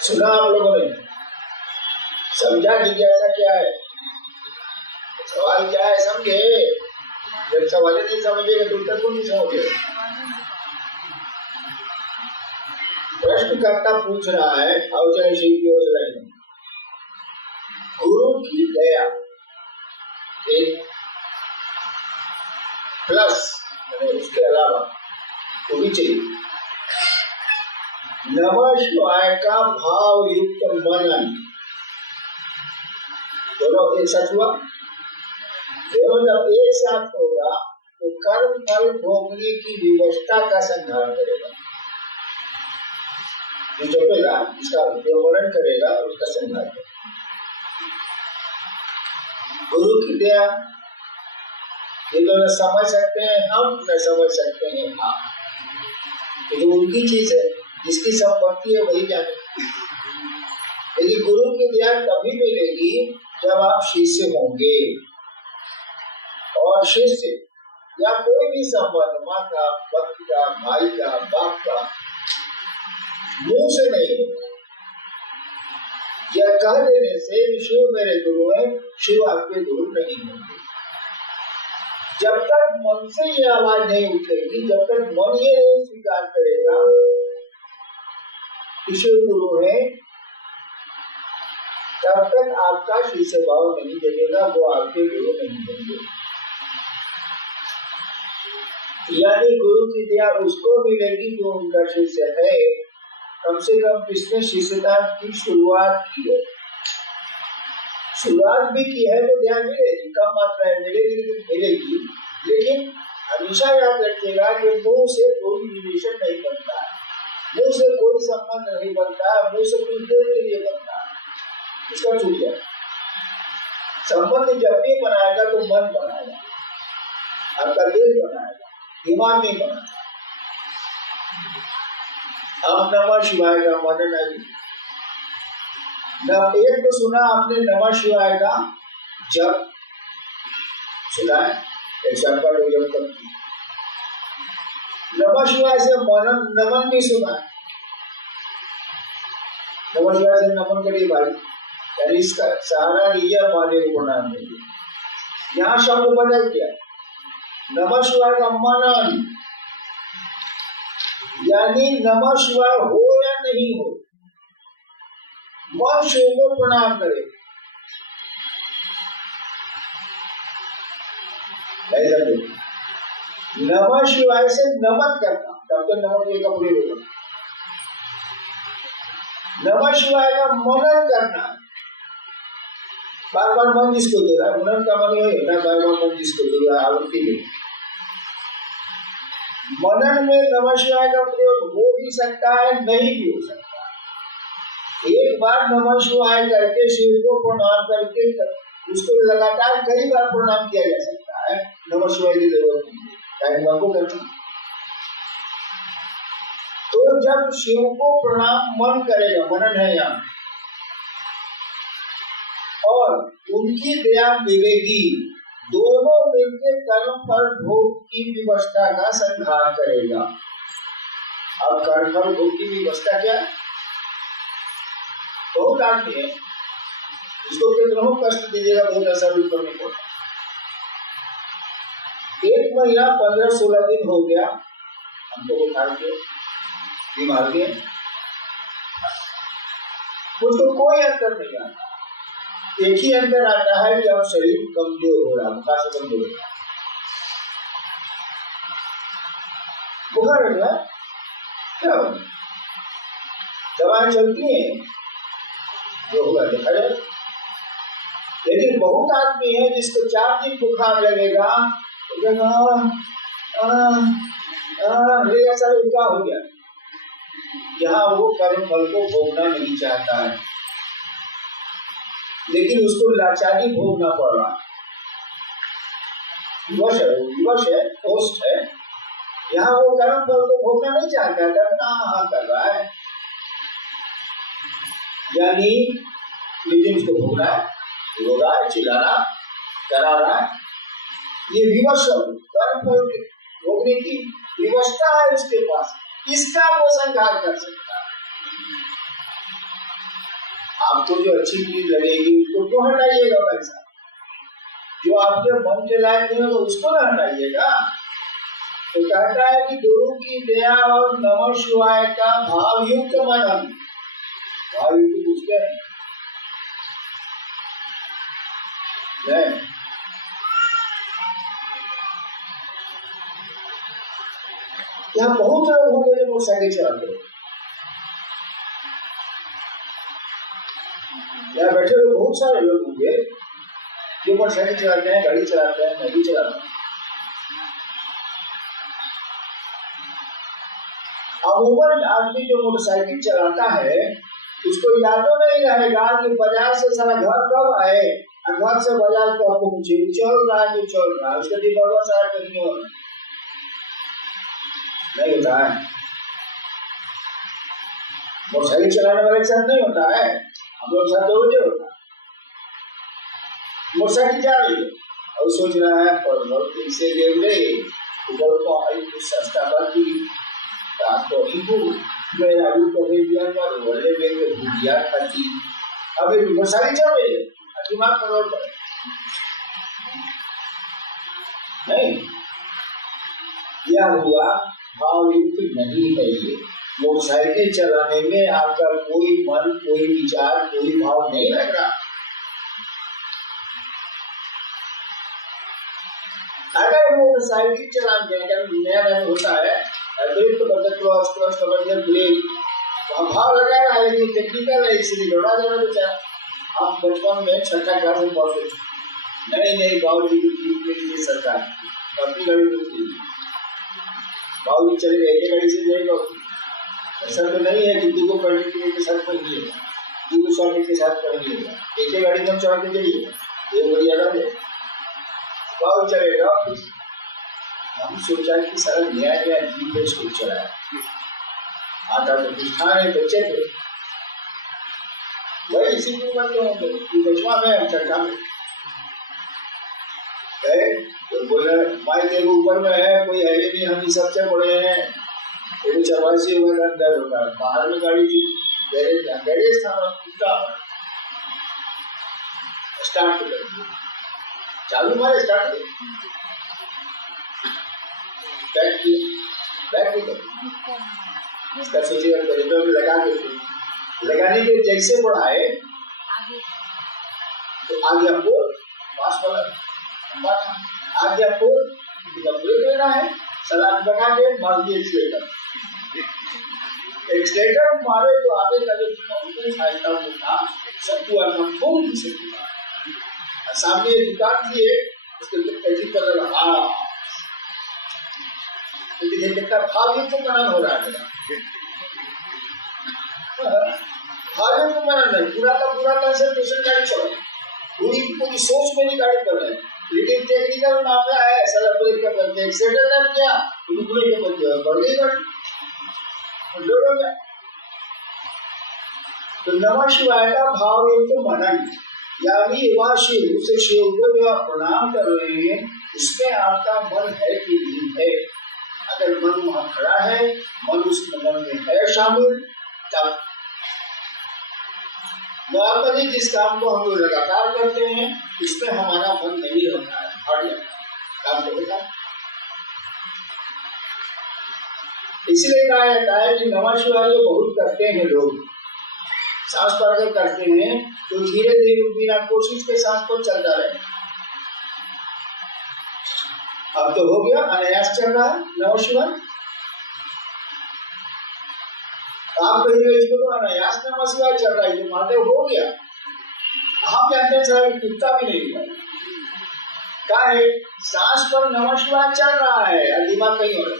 सुना आप लोगों ने? समझा जिज्ञासा क्या है? सवाल क्या है समझे? जब सवाल नहीं समझेगा तो उत्तर को नहीं समझेगा। प्रश्नकर्ता पूछ रहा है अवचनशील की ओर से, गुरु की दया एक प्लस उसके अलावा तो भी चाहिए। नमः शिवाय का भाव युक्त मनन, दोनों एक साथ हुआ। दोनों जब एक साथ होगा तो कर्म फल भोगने की विवशता का संधान करेगा। जो जपेगा, इसका वर्णन करेगा, उसका संधान करेगा। गुरु की दया ये तो न समझ सकते हैं हम, न समझ सकते हैं आप। ये तो उनकी चीज है, जिसकी संपत्ति है वही जाने। लेकिन गुरु की दया तभी मिलेगी जब आप शिष्य होंगे, और शिष्य या कोई भी संबंध माँ का, भक्त का, भाई का, बाप का मुंह से नहीं होगा। यह कह देने से शिव मेरे गुरु है, शिव आपके गुरु नहीं होंगे। जब तक मन से ये आवाज नहीं उठेगी, जब तक मन ये नहीं स्वीकार करेगा कि शिव गुरु है, तब तक आपका शिष्य भाव नहीं जगेगा, वो आपके गुरु नहीं होंगे। यानी गुरु की दया उसको मिलेगी जो उनका शिष्य है, कम से कम जिसने शिष्यता की शुरुआत की है। शुरुआत भी की है तो ध्यान मिलेगी, कम मात्रा में मिलेगी लेकिन मिलेगी। लेकिन हमेशा याद रखिएगा कि मुंह से कोई रिलेशन नहीं बनता, मुंह से कोई संबंध नहीं बनता, मुंह से कुछ देर के लिए बनता है, उसका छूट गया। संबंध जब भी बनाएगा तो मन बनाएगा, आपका दिल बनाएगा, दिमाग नहीं बनाता। अब नमः शिवाय का मनन है। एक तो सुना आपने नमः शिवाय का जप सुना है, जप करती। नमः शिवाय से मनन नमन भी सुना है। नमः शिवाय से नमन करिए भाई, यानी इसका सहारा लीजिए, माने को प्रणाम कीजिए। यहाँ शब्द बदल गया, नमः शिवाय का मनन, यानी नमः शिवाय हो या नहीं हो, मन शिव को प्रणाम करे। नमः शिवाय से नमन करना, तब तो नमन का प्रयोग होगा। नमः शिवाय का मनन करना, बार बार मन जिसको दे रहा है, मनन का मन यही है ना, बार बार मन जिसको दे रहा है आवृत्ति में। मनन में नमः शिवाय का प्रयोग हो भी सकता है, नहीं भी हो सकता। एक बार नमः शिवाय करके शिव को प्रणाम करके उसको लगातार कई बार प्रणाम किया जा सकता है, नमः शिवाय की जरूरत नहीं है को करना। तो जब शिव को प्रणाम मन करेगा, मनन है यहाँ, और उनकी दया मिलेगी, दोनों मिलकर कर्म फल भोग की व्यवस्था का संहार करेगा। अब कर्म फल भोग की व्यवस्था क्या है? बहुत आदमी है, इसको कितनों कष्ट दीजिएगा, बहुत असर भी करने को। एक महीना 15-16 दिन हो गया हमको बुखार के, बीमार के, मुझको कोई अंतर नहीं आता। एक ही अंतर आता है कि अब शरीर कमजोर हो रहा, बुखार से कमजोर हो रहा। बुखार हो रहा क्या हो, दवाएं चलती हैं, जो होगा देखा जाए। लेकिन बहुत आदमी है जिसको 4 दिन बुखार लगेगा ऐसा उल्टा हो गया। यहाँ वो कर्म फल को भोगना नहीं चाहता है, लेकिन उसको लाचारी भोगना पड़ रहा। विवश है, पोस्ट है, यहाँ वो कर्म फल को भोगना नहीं चाहता, डरना कर रहा है, यानी लेकिन उसको भोगना है, रो रहा है, चिल्लाना, डरा रहा है। ये विवश कर्म फल भोगने की विवशता है उसके पास, इसका वो संहार कर सकता है। आपको जो अच्छी चीज लगेगी उसको क्यों हटाइएगा भाई साहब? जो आपके मन के लायक नहीं हो तो उसको ना हटाइएगा। तो कहता है कि गुरु की दया और नमः शिवाय का भावयुक्त मनन, भावयुक्त उसके नहीं। यहाँ बहुत लोग होंगे जो मोटरसाइकिल चलाते हैं, यहाँ बैठे हुए बहुत सारे लोग होंगे जो मोटरसाइकिल चलाते हैं, गाड़ी चलाते हैं, मैं भी चलाता हूँ। अमूमन आदमी जो मोटरसाइकिल चलाता है उसको यादों नहीं रहेगा कि बाजार से सारा घर कब आए और घर से बाजार कब पहुंचे, चल रहा है जो चल रहा है, उसका दिमाग सारा कहीं और नहीं होता है। मोटरसाइकिल चलाने वाले के साथ नहीं होता है, हम लोग साथ रोज होता है। मोटरसाइकिल जा रही है और सोच रहा है पर बहुत से देवरे उधर को आई कुछ सस्ता बाकी तो इनको मेरा आलू को भेज दिया कर बोले में भुजिया खाती। अभी मोटरसाइकिल चल रही है, दिमाग पर रोड पर नहीं। यह हुआ भावयुक्त नहीं है। ये मोटरसाइकिल चलाने में आपका कोई मन, कोई विचार, कोई भाव नहीं लग रहा। अगर मोटरसाइकिल चलाने नया नया होता है ब्रेक तो बदल क्रॉस क्रॉस तो बदल ब्रेक भाव लगा रहा है, लेकिन टेक्निकल है इसलिए दौड़ा जाना बेचारा। हम बचपन में छठा क्लास में पढ़ते नहीं बाबूजी को ठीक के लिए सरकार अपनी गाड़ी को थी, बाबूजी चले गए एक गाड़ी से जाएगा। ऐसा तो नहीं है कि दूगो पढ़ने के साथ पढ़िएगा, दूगो सॉकेट के साथ पढ़िएगा, एक ही गाड़ी में चढ़ के जाइएगा, ये बढ़िया लग है बाबू चलेगा। हम सोचा कि सारा नया नया जीप पे स्कूल चलाया, आता तो कुछ था नहीं, बच्चे थे वही इसी की उम्र के होंगे, बचवा में हम चढ़ा में गए तो बोले माई देव ऊपर में है, कोई है नहीं, हम ही सबसे बड़े हैं। एक चपासी हुआ अंदर होगा, बाहर में गाड़ी थी, गैरेज था स्टार्ट कर दिया, चालू मारे स्टार्ट बैठ इसका सोचिएगा कॉरिडोर में लगा के लगाने के जैसे बढ़ाए तो आगे आपको पास वाला आगे आपको ब्रेक लेना है, सलाद बना के मार दिए एक्सलेटर मारे तो आगे का जो था सबको अपना खूब से सामने दुकान थी उसके कितना भावयुक्त मनन हो रहा है मेरा, भावयुक्त मनन है। पूरा का पूरा कंसंट्रेशन गाड़ी चल रही, पूरी सोच मेरी गाड़ी कर रहे हैं, लेकिन टेक्निकल मामला है सारा ब्रेक का बंद एक्सीडेंट लग गया तो ब्रेक का बंद बढ़ गई गाड़ी लोगों में। तो नमः शिवाय का भावयुक्त मनन यानी वह शिव, उसे शिव को जो आप प्रणाम कर रहे हैं उसमें आपका मन है कि नहीं है। अगर मन वहां खड़ा है, मन उस मन में है शामिल, तब नॉर्मली जिस काम को हम लोग लगातार करते हैं उसमें हमारा मन नहीं रहता है, हट जाता है काम को होता है। इसलिए कहा जाता है कि नमः शिवाय जो बहुत करते हैं लोग, सांस पर अगर करते हैं तो धीरे धीरे बिना कोशिश के सांस को चलता रहे। अब तो हो गया, अनायास चल रहा है नमः शिवाय। आप कहिए इसको तो अनायास नमः शिवाय चल रहा है, ये मानते हो गया। हम कहते हैं सर कुत्ता भी नहीं हुआ, क्या है सांस पर नमः शिवाय चल रहा है और दिमाग कहीं हो रहा है,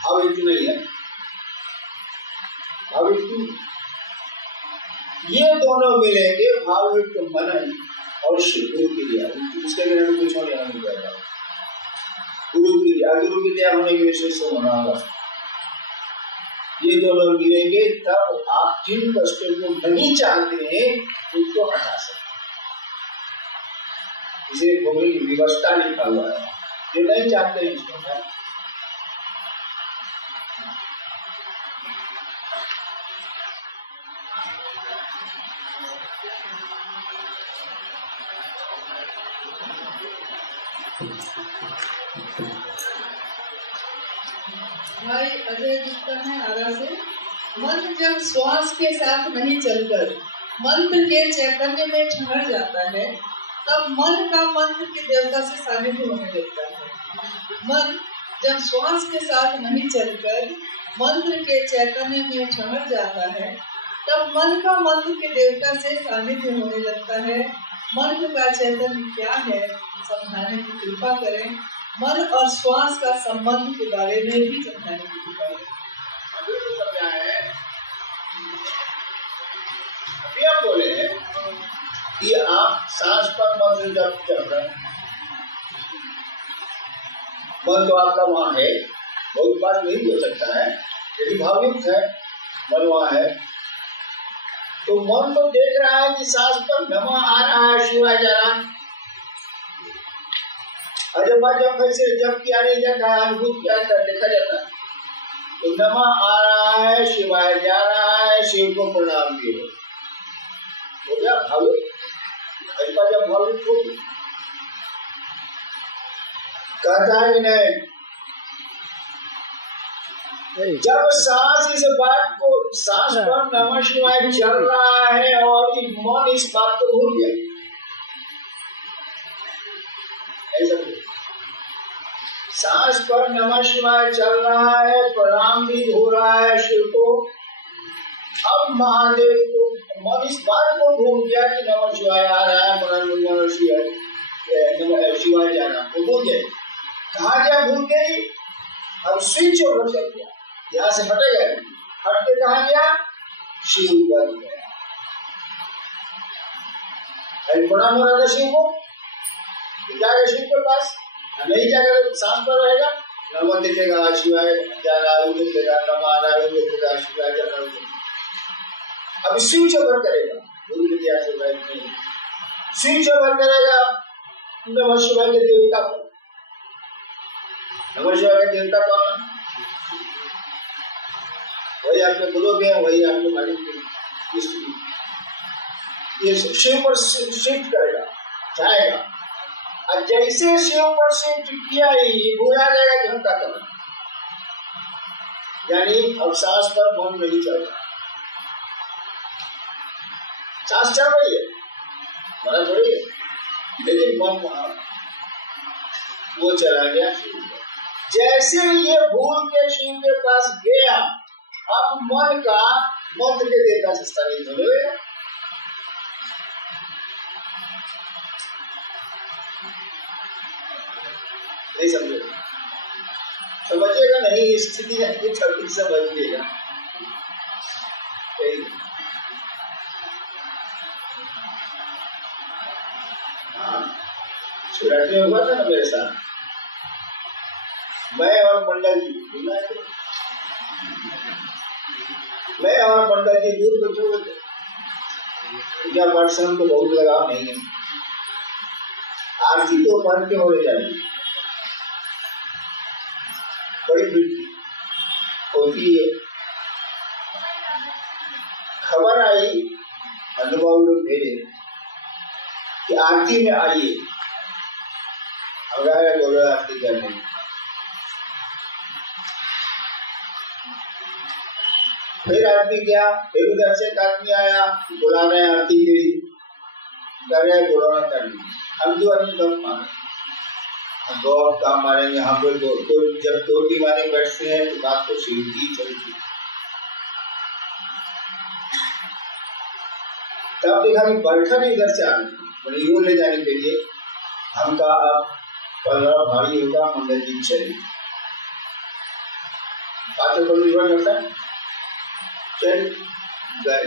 भावयुक्त नहीं है, भावयुक्त ये दोनों मिलेंगे भावयुक्त मनन और गुरु की दया, उसके बिना कुछ होने नहीं जाएगा। गुरु की दया होने के विशेष होना होगा, ये दोनों मिलेंगे तब आप जिन कष्टों को नहीं चाहते हैं उनको हटा सकते। इसे भोगने की व्यवस्था लिखा हुआ है, जो नहीं चाहते हैं उसको हटा। भाई अजय लिखता है आरा से, मन जब श्वास के साथ नहीं चलकर मंत्र के चैतन्य में ठहर जाता है, तब मन का मंत्र के देवता से सानिध्य होने लगता है। मन जब श्वास के साथ नहीं चलकर मंत्र के चैतन्य में ठहर जाता है, तब मन का मंत्र के देवता से सानिध्य होने लगता है। मंत्र का चैतन्य क्या है, समझाने की कृपा करें। मन और श्वास का संबंध के बारे में भी समझाने की कृपा करें। अभी आप बोले कि आप सांस पर मंत्र जब चल रहे हैं, मन तो आपका वहां है, बहुत बात नहीं हो सकता है, यदि भावयुक्त है मन वहां है, तो मन तो देख रहा है कि सांस पर नमः आ रहा है, शिवाय जा रहा है। जब ऐसे जब किया नहीं जाता है, अनुभूत किया जाता देखा जाता है, तो नमः आ रहा है, शिवाय जा रहा है, शिव को प्रणाम किए हो गया भावुक। ऐसा जब भावुक हो कहता है कि नहीं, जब सांस इस बात को, सांस पर नमः शिवाय चल रहा है और मन इस बात को भूल गया, ऐसा सांस पर नमः शिवाय चल रहा है, प्रणाम भी हो रहा है शिव को। अब महादेव को मन इस बात को भूल गया कि नमः शिवाय आ रहा है, नमः शिवाय जा रहा है, भूल गए। कहा गया भूल गई, अब स्विच ओवर चल गया, यहाँ से हटेगा, हट के कहा गया शिव बन गया। प्रणाम हो रहा था शिव को, जाएगा शिव के पास, नहीं जाकर सांस पर रहेगा, नमः दिखेगा, शिवाय जा रहा है, दिखेगा, नमः आ रहा है, दिखेगा, शिवाय जा रहा है। अब स्विच ओवर करेगा, गुरु विद्या से नहीं, स्विच ओवर करेगा नमः शिवाय के देवता पर। नमः शिवाय के देवता कौन? वही आपके गुरु में, वही आपके मालिक में, ये शिव पर शिफ्ट करेगा, जाएगा। और जैसे शिव पर शिफ्ट किया ही भूला जाएगा कि हम क्या कर रहे, यानी अब सांस पर मन नहीं चल रहा, सांस चल रही है, मना थोड़ी है, लेकिन मन वहां वो चला गया शिव पर। जैसे ये भूल के शिव के पास गया, अब मन का मंत्र के देवता से स्थानित हो गया। नहीं समझे, समझिएगा नहीं, स्थिति है कुछ समझ लिएगा। सूरत में हुआ था ना मेरे साथ, मैं और मंडल जी, मैं और मंडल जी दूर बैठे हुए थे, पूजा पाठ से हमको बहुत लगाव नहीं है, आरती तो पढ़ के होने जाएगी, बड़ी भीड़ होती है। खबर आई, अनुभव लोग भेजे कि आरती में आइए, हमारा बोलो आरती करने। फिर आरती किया, फिर उधर से एक आदमी आया, बुला रहे आरती के लिए, कर रहे बुलाना करनी, हम तो अनुगम माने, दो काम मारेंगे, हम लोग जब दो दीवाने बैठते हैं तो बात तो सीधी चलती। तब देखा कि बरखा भी इधर से आ गई, यूं ले जाने के लिए हम कहा अब पलड़ा भारी होगा, मंडल जी चले, बात तो निर्भर करता है, चल गए।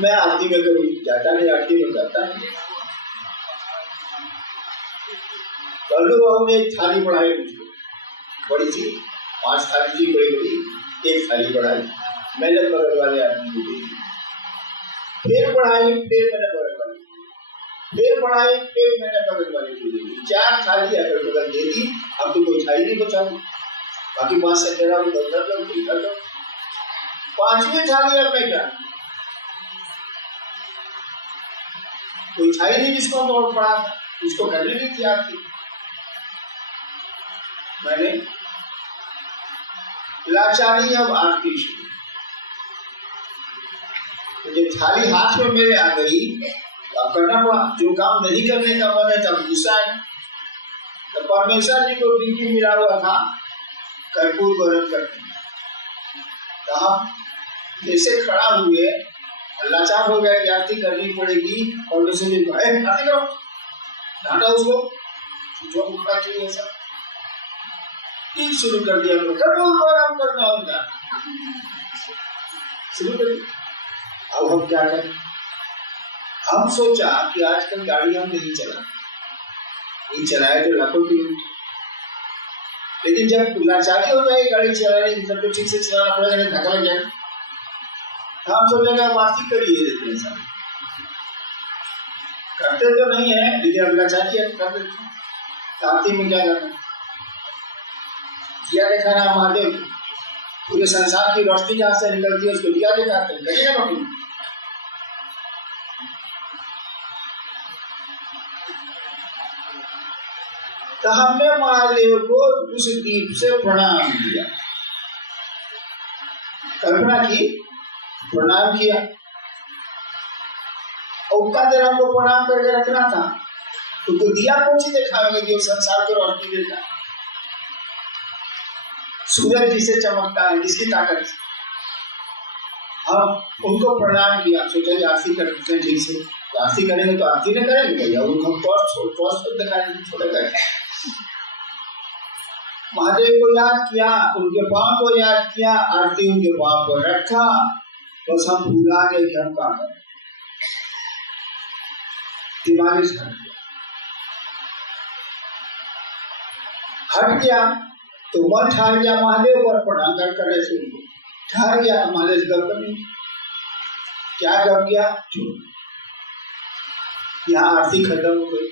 मैं आरती में कभी जाता नहीं, आरती में करता नहीं। कल्लू बाबू ने एक थाली बढ़ाई मुझको, बड़ी सी, 5 थाली थी बड़ी बड़ी, एक थाली बढ़ाई, मैंने बगल वाले आदमी को दी, फिर बढ़ाई, फिर मैंने बगल वाले, फिर बढ़ाई, फिर मैंने बगल वाले को दी, 4 थाली अगल बगल दे दी। अब तो कोई थाली नहीं बचा, बाकी 5 से मेरा भी दर्द दो, 5वीं थाली अब मैं क्या, कोई था ही नहीं जिसको तोड़ पड़ा था, उसको करने की थी आरती। मैंने लाचारी अब आरती शुरू, तो जब थाली हाथ में मेरे आ गई तो अब करना पड़ा। जो काम नहीं करने का मन है तब गुस्सा है। तो परमेश्वर जी को ड्यूटी मिला हुआ था कर्पूर गौरव करने। तो हम जैसे खड़ा हुए, लाचार हो गया कि आरती करनी पड़ेगी, और वैसे भी आरती करो, डांटा उसको, जो खड़ा किया ऐसा ठीक शुरू कर दिया, कर्पूर गौरव करना होगा, शुरू कर दिया। अब हम क्या करें? हम सोचा कि आजकल गाड़ी हम नहीं चला, नहीं चलाए तो लाखों किलोमीटर, लेकिन जब लाचारी हो जाए गाड़ी चलाने की, तब तो ठीक से चलाना पड़ेगा, नहीं धक्का लग जाएगा। हम सोचेंगे आरती करिए देते हैं, सब करते तो नहीं है, लेकिन अब लाचारी है कर देते। आरती में क्या करना? दिया दिखाना महादेव, पूरे संसार की रोशनी जहाँ से निकलती है उसको दिया दिखाते हैं, करिए ना। तो हमने महादेव को उस दीप से प्रणाम किया, कल्पना की, प्रणाम किया। और उतना देर हमको प्रणाम करके रखना था, तो दिया कौन सी दिखाएंगे जो संसार को रोशनी देता है? सूरज जिसे चमकता है, जिसकी ताकत से। हम उनको प्रणाम किया, सोचा आरती करते हैं ठीक से, तो आरती करेंगे तो आरती नहीं करेंगे भैया, उनको टॉर्च दिखाएंगे, छोटे करेंगे। महादेव को याद किया, उनके पांव को याद किया, आरती उनके पांव पर रखा, बस हम भूला गए कि हम क्या करें, दिमाग से हट गया। तो मन ठहर गया महादेव पर प्रणाम करने से, उनको ठहर गया महादेव से गप नहीं। क्या गप किया? यहाँ आरती खत्म हो गई,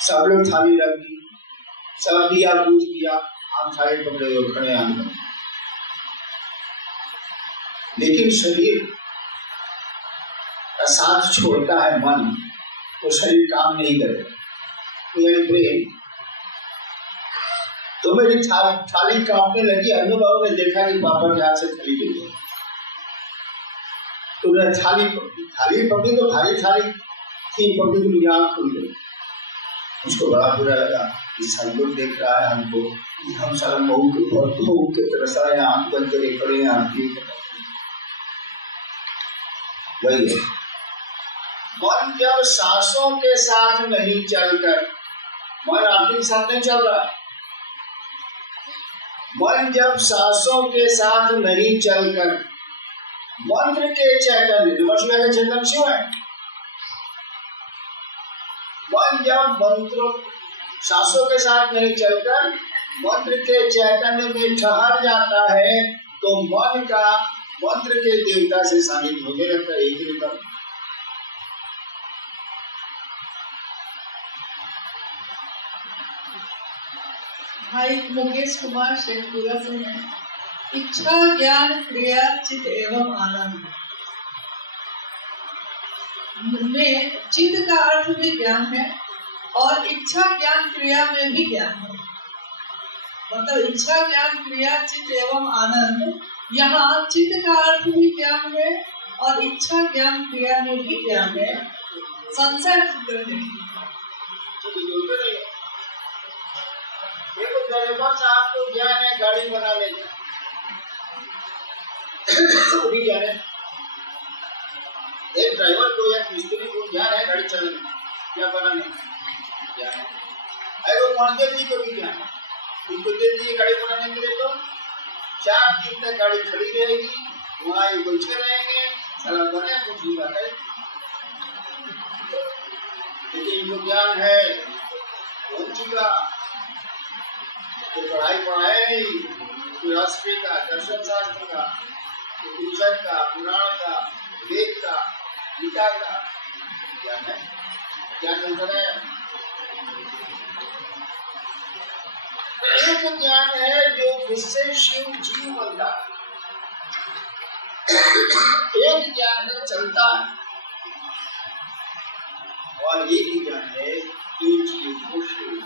सब लोग थाली रख दी, सब दिया पूछ दिया, हम थाली पकड़े हुए खड़े आम। लेकिन शरीर का साथ छोड़ता है मन, तो शरीर काम नहीं करेगा। ब्रेन तो मेरी थाली कांपने लगी। अनुभव ने देखा कि पापा के हाथ से थाली गिर गई, तो थाली पकड़ी तो भारी थाली थी, पकड़ी तो मेरी आंख खुल गई। उसको बड़ा बुरा लगा कि सब लोग देख रहा है हमको, हम सारा बहू के तरह सारे आंख बंद करे खड़े हैं। वही है मन, जब सांसों के साथ नहीं चलकर, मन आरती के साथ नहीं चल रहा, मन जब सांसों के साथ नहीं चलकर मंत्र के चैतन्य, चैतन्य शिव है। मन जब मंत्र सांसों के साथ नहीं चलकर मंत्र के चैतन्य में ठहर जाता है, तो मन का मंत्र के देवता से सानिध्य होने लगता है। एक रिकम भाई मुकेश कुमार शेखपुरा से है। इच्छा ज्ञान क्रिया चित्त एवं आनंद में चित्त का अर्थ भी ज्ञान है और इच्छा ज्ञान क्रिया में भी ज्ञान है। मतलब इच्छा ज्ञान क्रिया चित्त एवं आनंद, यहाँ चित्त का अर्थ भी ज्ञान है और इच्छा ज्ञान क्रिया में भी ज्ञान है। संशय करने साहब को ज्ञान है गाड़ी बनाने का, भी ज्ञान है। एक ड्राइवर को या मिस्त्री को ज्ञान है गाड़ी चलाने क्या बनाने ज्ञान है। अरे महादेव जी को भी ज्ञान है, उनको दे दिए गाड़ी बनाने के लिए, तो 4 दिन तक गाड़ी खड़ी रहेगी, वहाँ ये बैठे रहेंगे, चला बने कुछ नहीं बात है। लेकिन इनको ज्ञान है हो चुका, तो पढ़ाई फिलॉसफी का, दर्शन शास्त्र का, उपनिषद का, पुराण का, वेद का, गीता का ज्ञान है। क्या कहते हैं? एक ज्ञान है जो जिससे शिव जीव बनता है, एक ज्ञान है चलता है, और एक ही ज्ञान है जो जीव को श्रेय